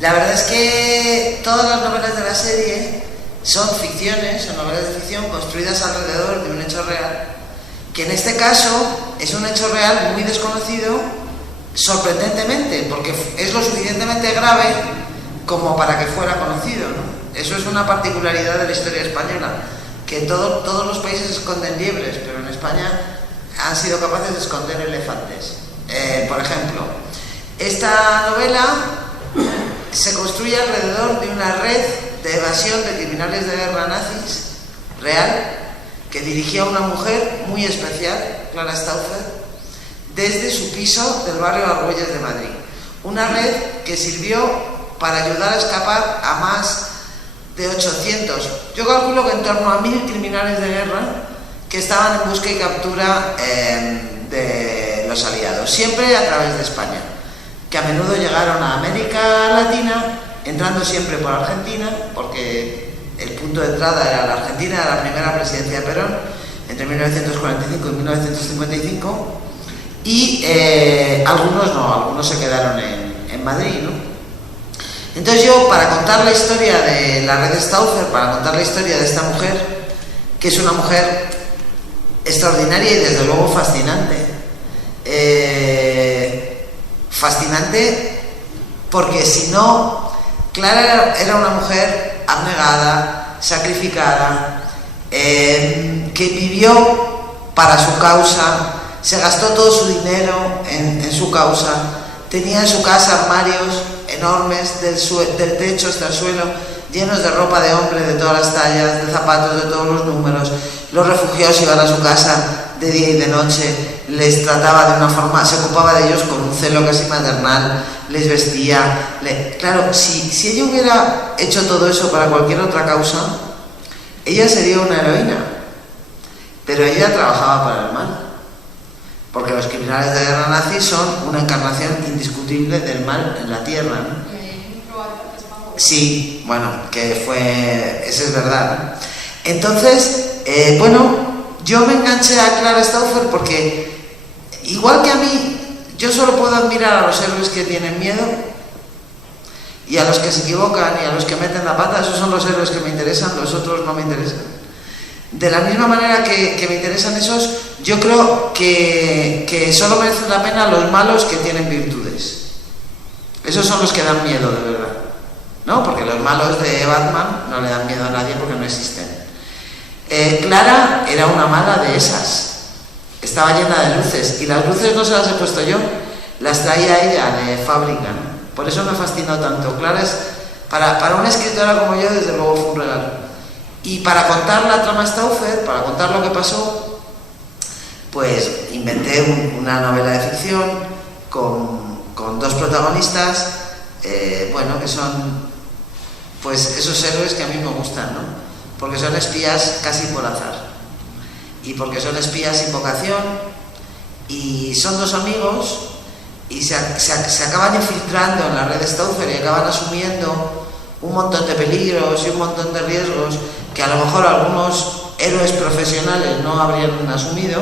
la verdad es que todas las novelas de la serie son ficciones, son novelas de ficción construidas alrededor de un hecho real, que en este caso es un hecho real muy desconocido, sorprendentemente, porque es lo suficientemente grave como para que fuera conocido, ¿no? Eso es una particularidad de la historia española, que todos los países esconden liebres, pero en España han sido capaces de esconder elefantes. Por ejemplo, esta novela se construye alrededor de una red de evasión de criminales de guerra nazis real, que dirigía una mujer muy especial, Clara Stauffer, desde su piso del barrio Argüelles de Madrid. Una red que sirvió para ayudar a escapar a más de 800, yo calculo que en torno a 1000 criminales de guerra que estaban en busca y captura de los aliados, siempre a través de España, que a menudo llegaron a América Latina, entrando siempre por Argentina, porque el punto de entrada era la Argentina, era la primera presidencia de Perón, entre 1945 y 1955, y algunos se quedaron en Madrid, ¿no? Entonces yo, para contar la historia de la red Stauffer, para contar la historia de esta mujer, que es una mujer extraordinaria y desde luego fascinante, fascinante porque si no, Clara era una mujer abnegada, sacrificada, que vivió para su causa, se gastó todo su dinero en su causa, tenía en su casa armarios enormes del techo hasta el suelo, llenos de ropa de hombre de todas las tallas, de zapatos de todos los números. Los refugiados iban a su casa de día y de noche, les trataba de una forma, se ocupaba de ellos con un celo casi maternal, les vestía. Claro, si ella hubiera hecho todo eso para cualquier otra causa, ella sería una heroína, pero ella trabajaba para el mal, porque los criminales de guerra nazis son una encarnación indiscutible del mal en la tierra, ¿no? Sí, bueno, eso es verdad, ¿no? Entonces, yo me enganché a Clara Stauffer porque, igual que a mí, yo solo puedo admirar a los héroes que tienen miedo y a los que se equivocan y a los que meten la pata. Esos son los héroes que me interesan, los otros no me interesan. De la misma manera que me interesan esos, yo creo que solo merecen la pena los malos que tienen virtudes. Esos son los que dan miedo de verdad, ¿no? Porque los malos de Batman no le dan miedo a nadie porque no existen. Clara era una mala de esas, estaba llena de luces, y las luces no se las he puesto yo, las traía ella de fábrica, ¿no? Por eso me fascinó tanto. Clara es, para una escritora como yo, desde luego fue un regalo. Y para contar la trama Stauffer, para contar lo que pasó, pues inventé una novela de ficción con dos protagonistas, que son pues esos héroes que a mí me gustan, ¿no? Porque son espías casi por azar, y porque son espías sin vocación, y son dos amigos, y se acaban infiltrando en la red Stauffer y acaban asumiendo un montón de peligros y un montón de riesgos que a lo mejor algunos héroes profesionales no habrían asumido,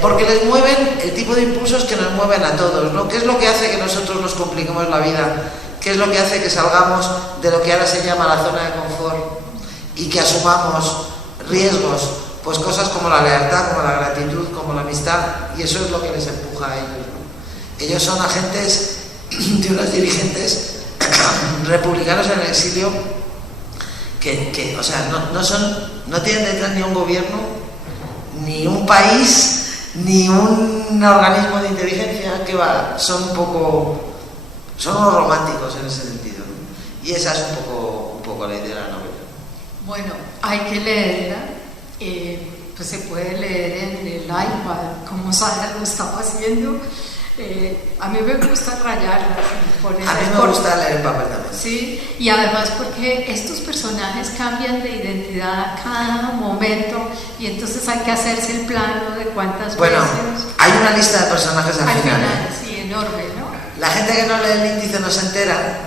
porque les mueven el tipo de impulsos que nos mueven a todos, ¿no? ¿Qué es lo que hace que nosotros nos compliquemos la vida? ¿Qué es lo que hace que salgamos de lo que ahora se llama la zona de confort y que asumamos riesgos? Pues cosas como la lealtad, como la gratitud, como la amistad, y eso es lo que les empuja a ellos, ¿no? Ellos son agentes de unos dirigentes republicanos en el exilio que o sea, no tienen detrás ni un gobierno, ni un país, ni un organismo de inteligencia, que va, son unos románticos en ese sentido, ¿no? Y esa es un poco la idea de la novela. Bueno, hay que leerla, pues se puede leer en el iPad, como Sara lo estaba haciendo. A mí me gusta rayarla. A mí me gusta leer en papel también. Sí, y además porque estos personajes cambian de identidad cada momento y entonces hay que hacerse el plano de cuántas veces. Hay una lista de personajes al final. Sí, enorme, ¿no? La gente que no lee el índice no se entera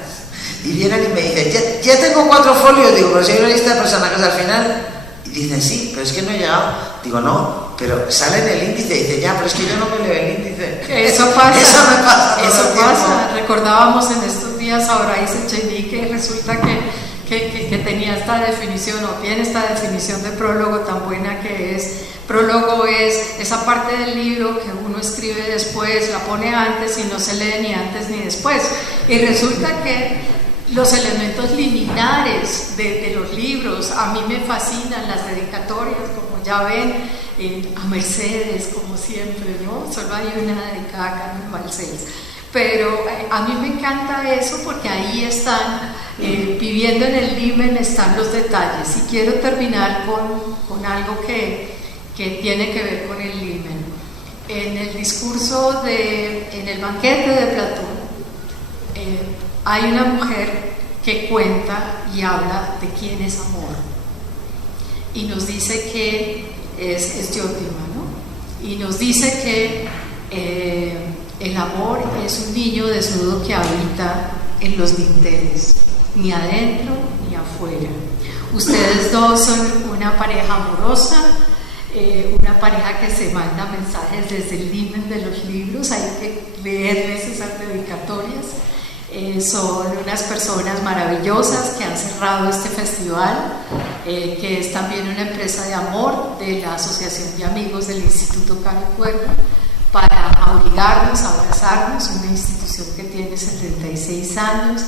y vienen y me dicen, ya tengo 4 folios, digo, pero si hay una lista de personajes al final. Y dicen, sí, pero es que no he llegado. Digo, no, pero sale en el índice. Y dice, ya, pero es que yo no me leo el índice. Eso pasa. Eso me pasa. Eso pasa. Recordábamos en estos días a Bryce Echenique que resulta que tenía esta definición, o tiene esta definición de prólogo tan buena que es: prólogo es esa parte del libro que uno escribe después, la pone antes y no se lee ni antes ni después. Y resulta que los elementos liminares de los libros, a mí me fascinan las dedicatorias, como ya ven, a Mercedes, como siempre, ¿no? Solo hay una dedicada a Carmen Balcells. Pero a mí me encanta eso porque ahí están, viviendo en el limen, están los detalles. Y quiero terminar con algo que tiene que ver con el limen. En el discurso, en el banquete de Platón, hay una mujer que cuenta y habla de quién es amor y nos dice que es Diotima, ¿no? Y nos dice que el amor es un niño desnudo que habita en los dinteles, ni adentro ni afuera. Ustedes dos son una pareja amorosa, una pareja que se manda mensajes desde el limen de los libros, hay que leerles esas dedicatorias. Son unas personas maravillosas que han cerrado este festival, que es también una empresa de amor de la Asociación de Amigos del Instituto Caro Cuervo, para obligarnos a abrazarnos, una institución que tiene 76 años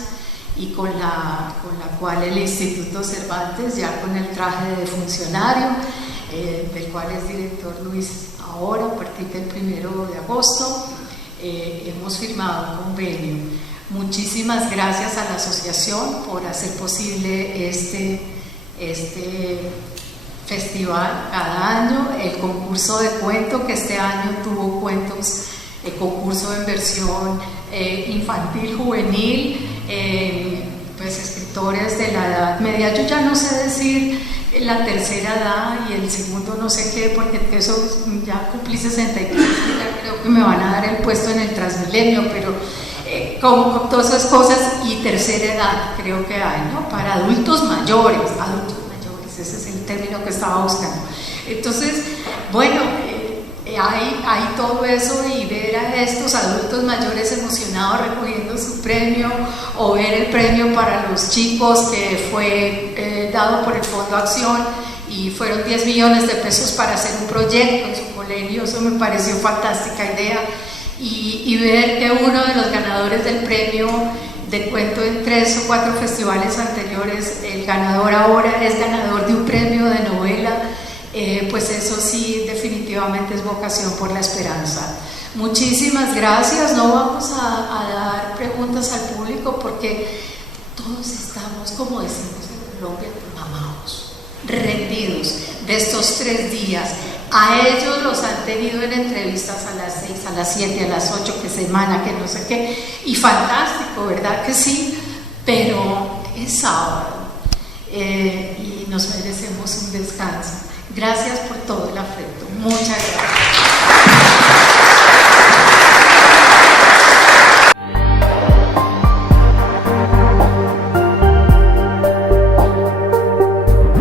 y con la cual el Instituto Cervantes, ya con el traje de funcionario, del cual es director Luis ahora, a partir del 1 de agosto, hemos firmado un convenio. Muchísimas gracias a la asociación por hacer posible este festival cada año, el concurso de cuento, que este año tuvo cuentos, el concurso en versión infantil, juvenil, pues escritores de la edad media. Yo ya no sé decir la tercera edad y el segundo no sé qué, porque eso ya cumplí 63, ya creo que me van a dar el puesto en el Transmilenio, pero como todas esas cosas, y tercera edad creo que hay, ¿no? Para adultos mayores, ese es el término que estaba buscando. Entonces, bueno, hay todo eso, y ver a estos adultos mayores emocionados recogiendo su premio, o ver el premio para los chicos que fue dado por el Fondo Acción, y fueron 10 millones de pesos para hacer un proyecto en su colegio. Eso me pareció fantástica idea. Y ver que uno de los ganadores del premio de cuento en 3 o 4 festivales anteriores, el ganador ahora es ganador de un premio de novela, pues eso sí, definitivamente es vocación por la esperanza. Muchísimas gracias. No vamos a dar preguntas al público porque todos estamos, como decimos en Colombia, mamados, rendidos de estos 3 días. A ellos los han tenido en entrevistas a las 6, a las 7, a las 8, que semana, que no sé qué, y fantástico, ¿verdad que sí? Pero es sábado y nos merecemos un descanso. Gracias por todo el afecto. Muchas gracias.